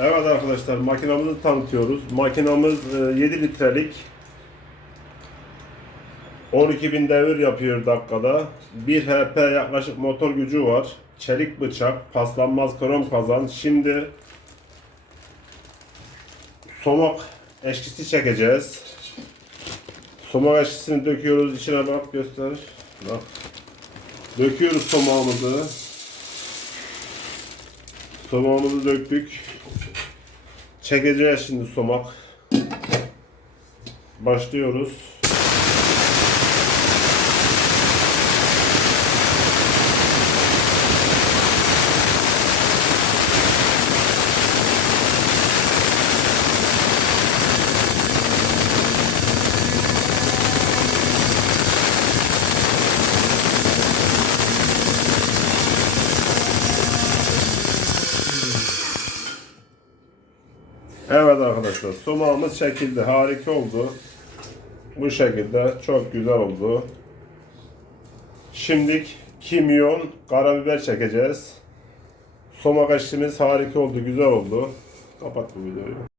Evet arkadaşlar makinamızı tanıtıyoruz. Makinamız e, 7 litrelik 12.000 devir yapıyor dakikada. 1 HP yaklaşık motor gücü var. Çelik bıçak, paslanmaz krom kazan. Şimdi somak eşkisi çekeceğiz. Somak eşkisini döküyoruz. içine bak göster. Bak. Döküyoruz somağımızı. Somağımızı döktük. Çekeceğiz şimdi somak. Başlıyoruz. Evet arkadaşlar somağımız çekildi. Harika oldu. Bu şekilde çok güzel oldu. Şimdilik kimyon, karabiber çekeceğiz. Somak eşimiz harika oldu, güzel oldu. Kapat bu videoyu.